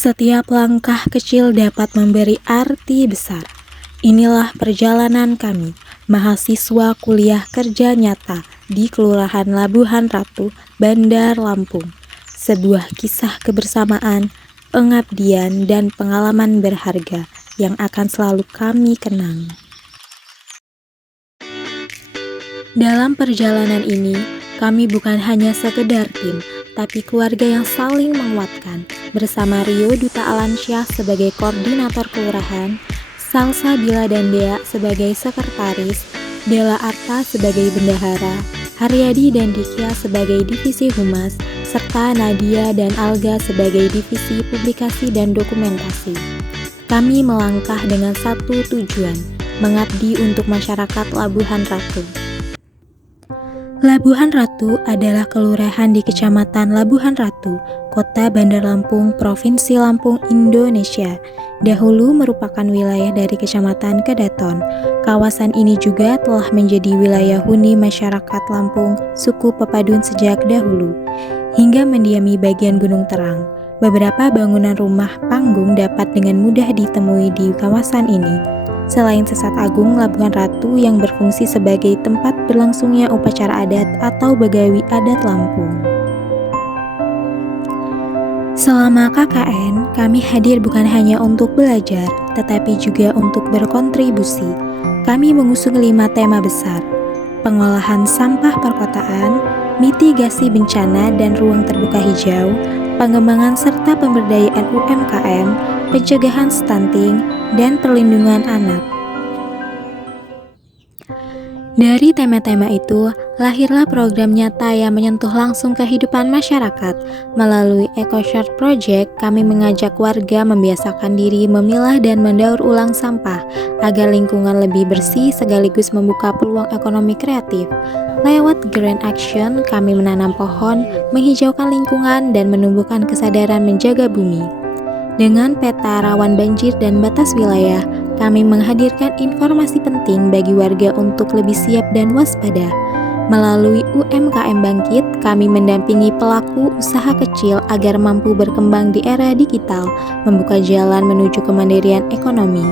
Setiap langkah kecil dapat memberi arti besar. Inilah perjalanan kami, mahasiswa kuliah kerja nyata di Kelurahan Labuhan Ratu, Bandar Lampung. Sebuah kisah kebersamaan, pengabdian, dan pengalaman berharga yang akan selalu kami kenang. Dalam perjalanan ini, kami bukan hanya sekedar tim, tapi keluarga yang saling menguatkan. Bersama Rio Duta Alansyah sebagai koordinator kelurahan, Salsabila dan Dea sebagai sekretaris, Dela Arta sebagai bendahara, Haryadi dan Dikia sebagai divisi humas, serta Nadia dan Alga sebagai divisi publikasi dan dokumentasi. Kami melangkah dengan satu tujuan, mengabdi untuk masyarakat Labuhan Ratu. Labuhan Ratu adalah kelurahan di Kecamatan Labuhan Ratu, Kota Bandar Lampung, Provinsi Lampung, Indonesia. Dahulu merupakan wilayah dari Kecamatan Kedaton. Kawasan ini juga telah menjadi wilayah huni masyarakat Lampung, suku Pepadun sejak dahulu, hingga mendiami bagian Gunung Terang. Beberapa bangunan rumah panggung dapat dengan mudah ditemui di kawasan ini. Selain Sesat Agung Labuhan Ratu yang berfungsi sebagai tempat berlangsungnya upacara adat atau Bagawi Adat Lampung. Selama KKN, kami hadir bukan hanya untuk belajar, tetapi juga untuk berkontribusi. Kami mengusung 5 tema besar: pengolahan sampah perkotaan, mitigasi bencana dan ruang terbuka hijau, pengembangan serta pemberdayaan UMKM, pencegahan stunting, dan perlindungan anak. Dari tema-tema itu, lahirlah program nyata yang menyentuh langsung kehidupan masyarakat. Melalui EcoShare Project, kami mengajak warga membiasakan diri memilah dan mendaur ulang sampah agar lingkungan lebih bersih sekaligus membuka peluang ekonomi kreatif. Lewat Green Action, kami menanam pohon, menghijaukan lingkungan, dan menumbuhkan kesadaran menjaga bumi. Dengan peta rawan banjir dan batas wilayah, kami menghadirkan informasi penting bagi warga untuk lebih siap dan waspada. Melalui UMKM Bangkit, kami mendampingi pelaku usaha kecil agar mampu berkembang di era digital, membuka jalan menuju kemandirian ekonomi.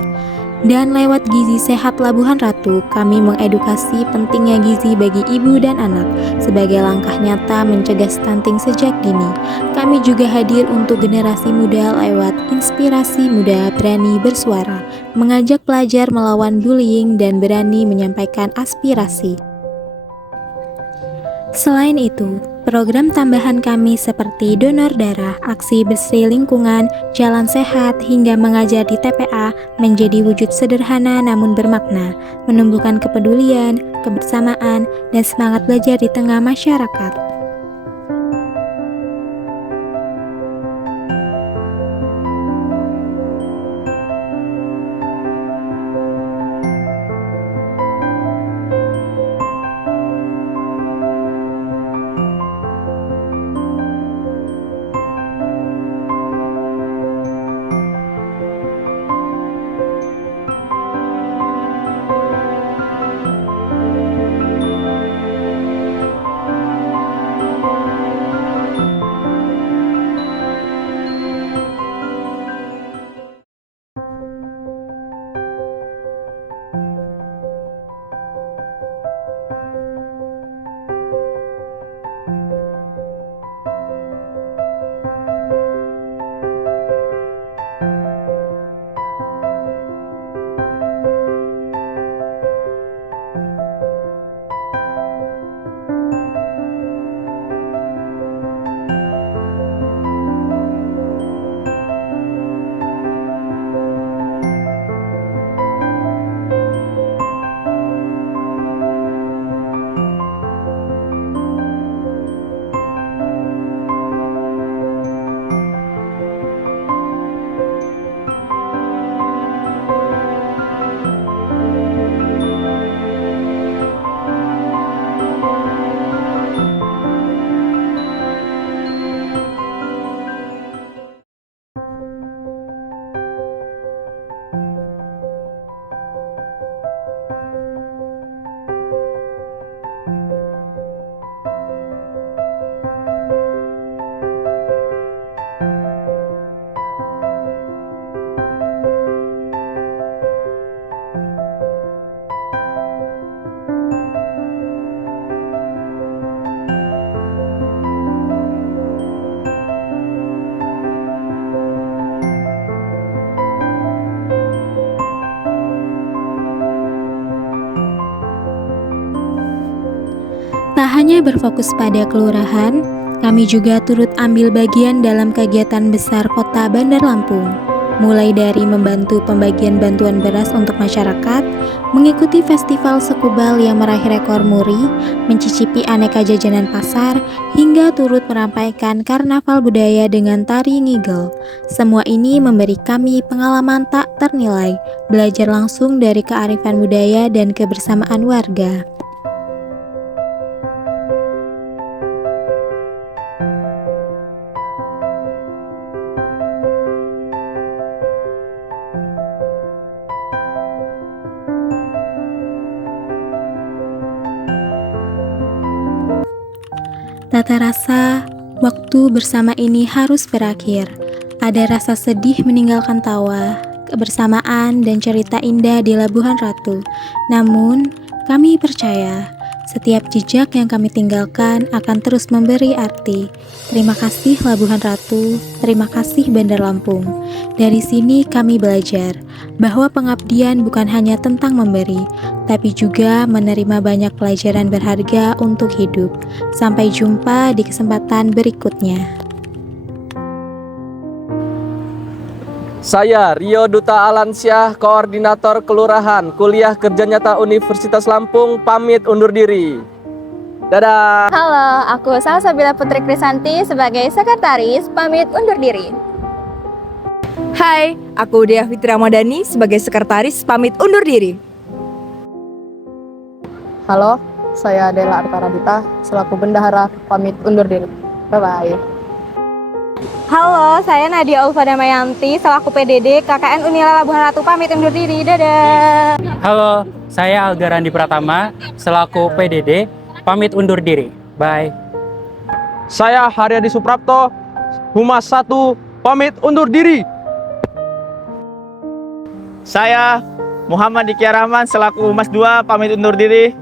Dan lewat Gizi Sehat Labuhan Ratu, kami mengedukasi pentingnya gizi bagi ibu dan anak sebagai langkah nyata mencegah stunting sejak dini. Kami juga hadir untuk generasi muda lewat Inspirasi Muda Berani Bersuara, mengajak pelajar melawan bullying dan berani menyampaikan aspirasi. Selain itu, program tambahan kami seperti donor darah, aksi bersih lingkungan, jalan sehat, hingga mengajar di TPA menjadi wujud sederhana namun bermakna, menumbuhkan kepedulian, kebersamaan, dan semangat belajar di tengah masyarakat. hanya berfokus pada kelurahan, kami juga turut ambil bagian dalam kegiatan besar Kota Bandar Lampung, mulai dari membantu pembagian bantuan beras untuk masyarakat, mengikuti festival sekubal yang meraih rekor muri, mencicipi aneka jajanan pasar, hingga turut merampaikan karnaval budaya dengan tari ngigel. Semua ini memberi kami pengalaman tak ternilai, belajar langsung dari kearifan budaya dan kebersamaan warga. Tak terasa, waktu bersama ini harus berakhir. Ada rasa sedih meninggalkan tawa, kebersamaan dan cerita indah di Labuhan Ratu. Namun, kami percaya setiap jejak yang kami tinggalkan akan terus memberi arti. Terima kasih Labuhan Ratu, terima kasih Bandar Lampung. Dari sini kami belajar bahwa pengabdian bukan hanya tentang memberi, tapi juga menerima banyak pelajaran berharga untuk hidup. Sampai jumpa di kesempatan berikutnya. Saya Rio Duta Alansyah, Koordinator Kelurahan Kuliah Kerja Nyata Universitas Lampung, pamit undur diri. Dadah. Halo, aku Salsabila Putri Krisanti sebagai sekretaris, pamit undur diri. Hai, aku Dea Fitri Ramadhani sebagai sekretaris, pamit undur diri. Halo, saya Dela Artaradita selaku bendahara, pamit undur diri. Bye-bye. Halo, saya Nadia Ulfadamayanti selaku PDD KKN Unila Labuhan Ratu, pamit undur diri. Dadah. Halo, saya Alga Randi Pratama selaku PDD, pamit undur diri. Bye. Saya Haryadi Suprapto, Humas 1, pamit undur diri. Saya Muhammad Diki Rahman selaku Humas 2, pamit undur diri.